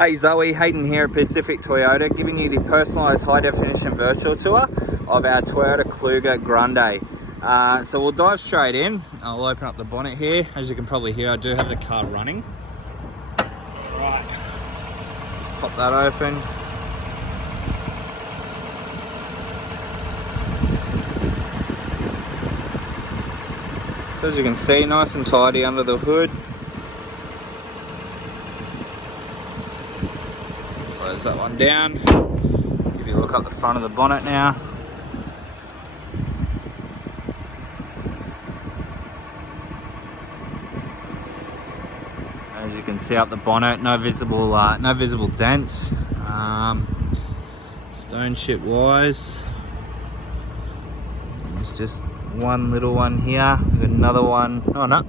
Hey Zoe, Hayden here at Pacific Toyota, giving you the personalised high-definition virtual tour of our Toyota Kluger Grande. So we'll dive straight in. I'll open up the bonnet here. As you can probably hear, I do have the car running. Right, just pop that open. So as you can see, nice and tidy under the hood. Close that one down. Give you a look up the front of the bonnet now. As you can see up the bonnet, no visible dents. Stone chip wise, there's just one little one here. We've got another one. Oh no,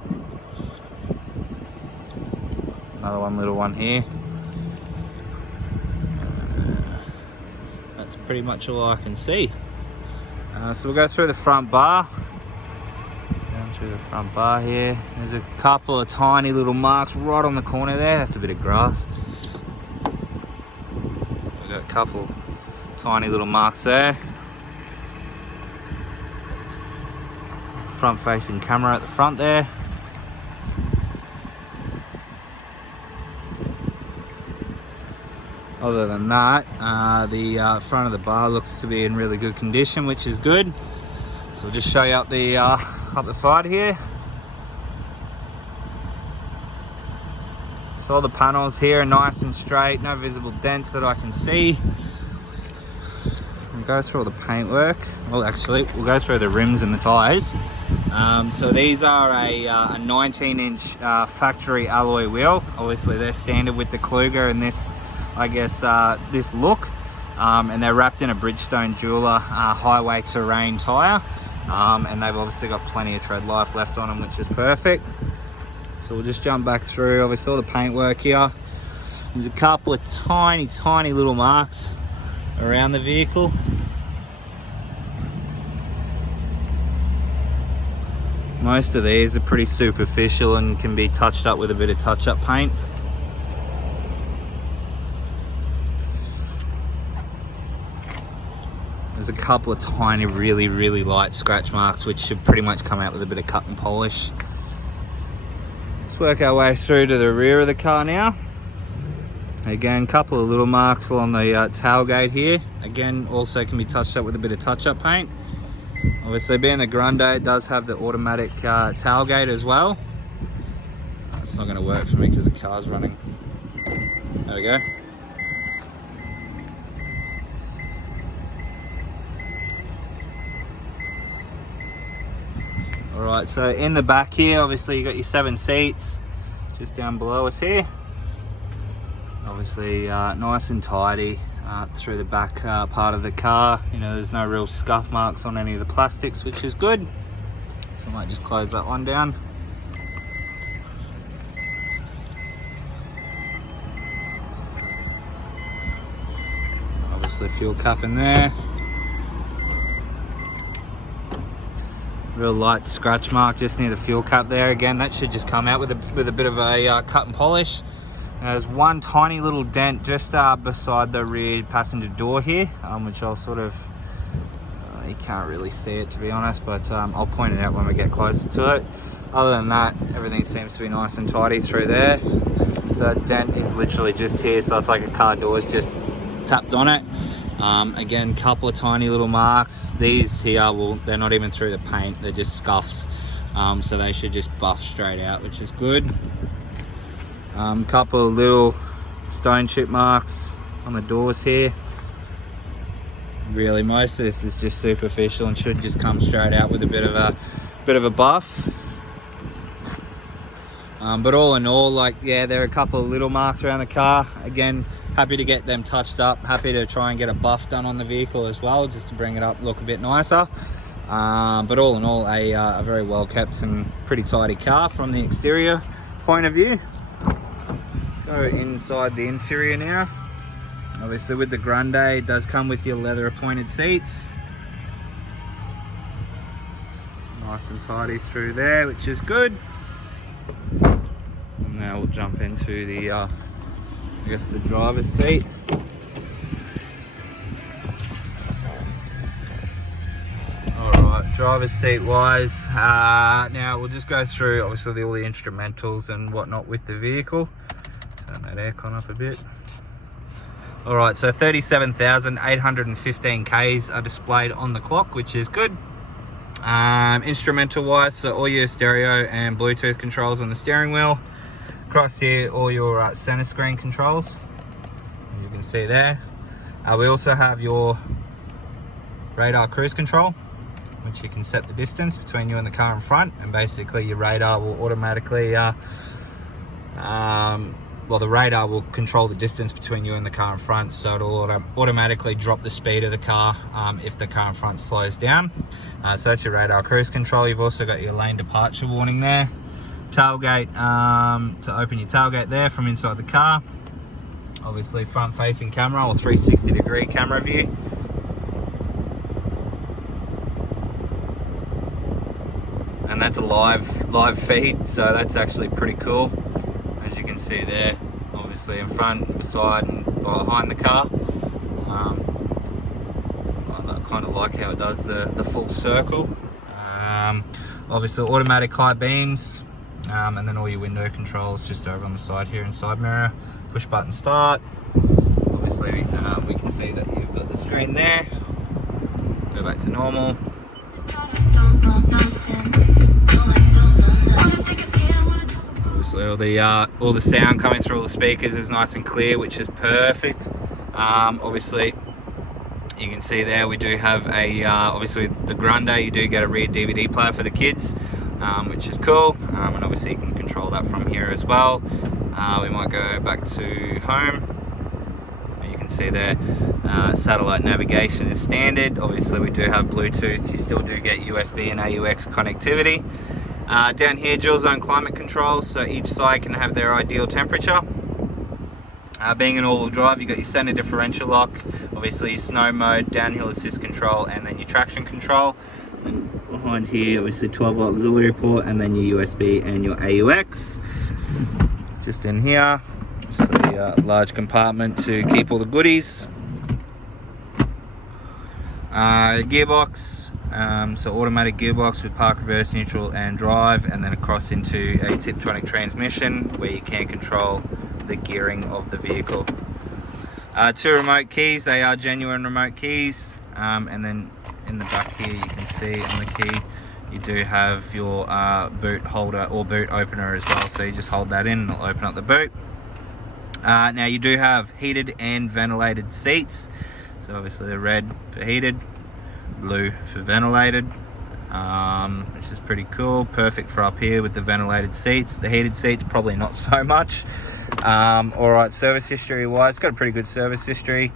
another one, little one here. That's pretty much all I can see. So we'll go through the front bar. Down through the front bar here. There's a couple of tiny little marks right on the corner there. That's a bit of grass. We've got a couple tiny little marks there. Front facing camera at the front there. Other than that, the front of the bar looks to be in really good condition, which is good. So we'll just show you up the side here. So all the panels here are nice and straight, no visible dents that I can see. We'll go through all the paintwork. Well, actually, we'll go through the rims and the tyres. So these are a 19-inch factory alloy wheel. Obviously, they're standard with the Kluger and this, I guess, this look. And they're wrapped in a Bridgestone Jeweler highway terrain tyre. And they've obviously got plenty of tread life left on them, which is perfect. So we'll just jump back through. Obviously, all the paintwork here. There's a couple of tiny little marks around the vehicle. Most of these are pretty superficial and can be touched up with a bit of touch-up paint. There's a couple of tiny, really light scratch marks which should pretty much come out with a bit of cut and polish. Let's work our way through to the rear of the car now. Again, a couple of little marks along the tailgate here. Again, also can be touched up with a bit of touch-up paint. Obviously, being the Grande, it does have the automatic tailgate as well. It's not going to work for me because the car's running. There we go. Alright, so in the back here, obviously you got your 7 seats just down below us here. Obviously nice and tidy through the back part of the car. You know, there's no real scuff marks on any of the plastics, which is good. So I might just close that one down. Obviously fuel cap in there. Real light scratch mark just near the fuel cap there. Again, that should just come out with a bit of a cut and polish. There's one tiny little dent just beside the rear passenger door here, which I'll sort of, you can't really see it to be honest, but I'll point it out when we get closer to it. Other than that, everything seems to be nice and tidy through there. So that dent is literally just here, so it's like a car door's just tapped on it. Again, couple of tiny little marks. These here, well, they're not even through the paint, they're just scuffs. So they should just buff straight out, which is good. Couple of little stone chip marks on the doors here. Really, most of this is just superficial and should just come straight out with a bit of a buff. But all in all, like, yeah, there are a couple of little marks around the car. Again, happy to get them touched up. Happy to try and get a buff done on the vehicle as well, just to bring it up, look a bit nicer. But all in all, a very well kept and pretty tidy car from the exterior point of view. Go inside the interior now. Obviously with the Grande, it does come with your leather appointed seats. Nice and tidy through there, which is good. And now we'll jump into the I guess the driver's seat. Alright, driver's seat wise, now we'll just go through obviously all the instrumentals and whatnot with the vehicle. Turn that aircon up a bit. Alright, so 37,815 Ks are displayed on the clock, which is good. Instrumental wise, so all your stereo and Bluetooth controls on the steering wheel. Across here, all your center screen controls, as you can see there. We also have your radar cruise control, which you can set the distance between you and the car in front, and basically your radar will automatically the radar will control the distance between you and the car in front, so it'll automatically drop the speed of the car if the car in front slows down. So that's your radar cruise control. You've also got your lane departure warning there. Tailgate, to open your tailgate there from inside the car. Obviously front facing camera or 360 degree camera view. And that's a live feed, so that's actually pretty cool. As you can see there, obviously in front, beside and behind the car. I kind of like how it does the full circle. Obviously automatic high beams, and then all your window controls just over on the side here in side mirror. Push button start. Obviously we can see that you've got the screen there. Go back to normal. Obviously all the sound coming through all the speakers is nice and clear, which is perfect. Obviously you can see there we do have a obviously the Grande, you do get a rear DVD player for the kids, which is cool, and obviously you can control that from here as well. We might go back to home. You can see there satellite navigation is standard. Obviously we do have Bluetooth, you still do get USB and AUX connectivity. Down here, dual zone climate control, so each side can have their ideal temperature. Being an all-wheel drive, you've got your center differential lock, obviously your snow mode, downhill assist control, and then your traction control. And behind here, obviously 12-volt auxiliary port, and then your USB and your AUX. Just in here, so the large compartment to keep all the goodies. Gearbox. So automatic gearbox with park, reverse, neutral and drive, and then across into a Tiptronic transmission where you can control the gearing of the vehicle. 2 remote keys, they are genuine remote keys, and then in the back here you can see on the key you do have your boot holder or boot opener as well, so you just hold that in and it'll open up the boot. Now you do have heated and ventilated seats, so obviously the red for heated, blue for ventilated, which is pretty cool. Perfect for up here with the ventilated seats. The heated seats probably not so much. Alright, service history wise, it's got a pretty good service history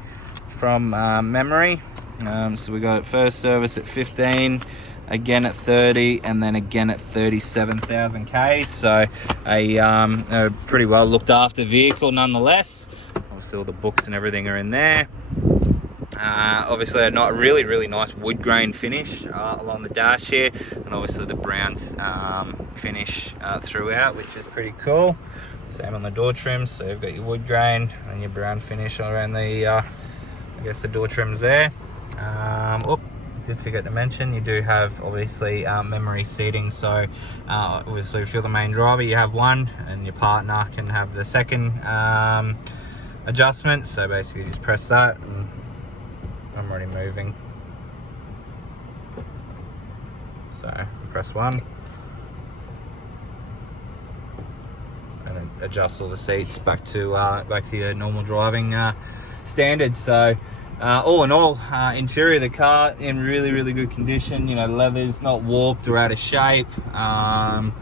from memory. So we got first service at 15, again at 30, and then again at 37,000 Ks. So a pretty well looked after vehicle nonetheless. Obviously all the books and everything are in there. Obviously a really nice wood grain finish along the dash here, and obviously the browns finish throughout, which is pretty cool. Same on the door trims, so you've got your wood grain and your brown finish around the I guess the door trims there. Did forget to mention, you do have obviously memory seating, so obviously if you're the main driver you have one and your partner can have the second adjustment. So basically just press that and I'm already moving, so press 1 and it adjusts all the seats back to your normal driving standard. So all in all, interior of the car in really good condition. You know, leather's not warped or out of shape. You know,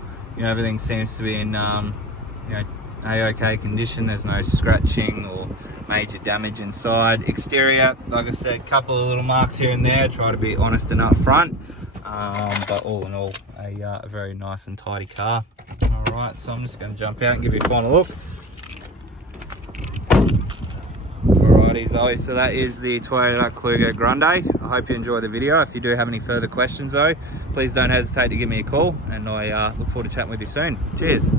everything seems to be in a-okay condition. There's no scratching or major damage inside. Exterior, like I said, a couple of little marks here and there. Try to be honest and up front, but all in all a very nice and tidy car. All right, so I'm just going to jump out and give you a final look. Alrighty, Zoe, so that is the Toyota Kluger Grande. I hope you enjoyed the video. If you do have any further questions though, please don't hesitate to give me a call, and I look forward to chatting with you soon. Cheers.